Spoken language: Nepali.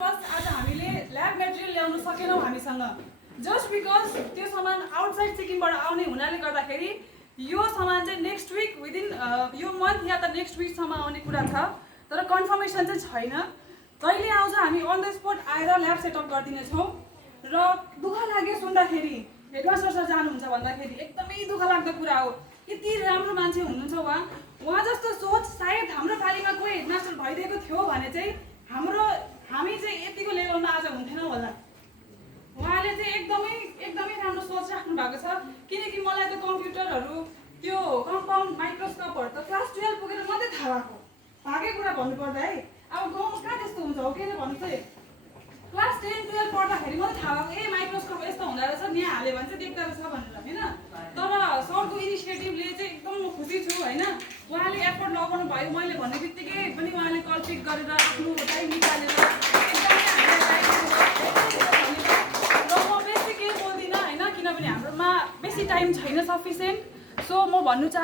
आज हामीले ल्याब मेटेरियल ल्याउन सकेनौँ हामीसँग जस्ट बिकज त्यो सामान आउटसाइड सिक्किमबाट आउने हुनाले गर्दाखेरि यो सामान चाहिँ नेक्स्ट विक विदिन यो मन्थ या त नेक्स्ट विकसम्म आउने कुरा छ तर कन्फर्मेसन चाहिँ छैन कहिले आउँछ हामी अन द स्पोट आएर ल्याब सेटअप गरिदिनेछौँ र दुःख लाग्यो सुन्दाखेरि हेडमास्टर सर जानुहुन्छ भन्दाखेरि एकदमै दुःख लाग्दो कुरा हो यति राम्रो मान्छे हुनुहुन्छ उहाँ जस्तो सोच सायद हाम्रो पालिमा कोही हेडमास्टर भइदिएको थियो भने चाहिँ हामी चाहिँ यतिको लेभलमा आज हुन्थेनौँ होला उहाँले चाहिँ एकदमै राम्रो सोच राख्नु भएको छ किनकि मलाई त कम्प्युटरहरू त्यो कम्पाउन्ड माइक्रोस्कोपहरू त क्लास 12 पुगेर मात्रै थाहा भएको कुरा भन्नुपर्दा है अब गाउँमा कहाँ त्यस्तो हुन्छ हो के भन्नु चाहिँ क्लास 10 12 पढ्दाखेरि मात्रै थाहा भएको ए माइक्रोस्कोप यस्तो हुँदो रहेछ यहाँ हाल्यो भने चाहिँ देख्दो रहेछ भनेर होइन तर सरको इनिसिएटिभले चाहिँ एकदम म खुसी छु होइन उहाँले एफोर्ट लगाउनु भयो मैले भन्ने बित्तिकै पनि उहाँले कल पिक गरेर आफ्नो टाइम निकालेर बेसी केही बोल्दिनँ होइन किनभने हाम्रोमा बेसी टाइम छैन सफिसियन्ट सो म भन्नु चाहन्छु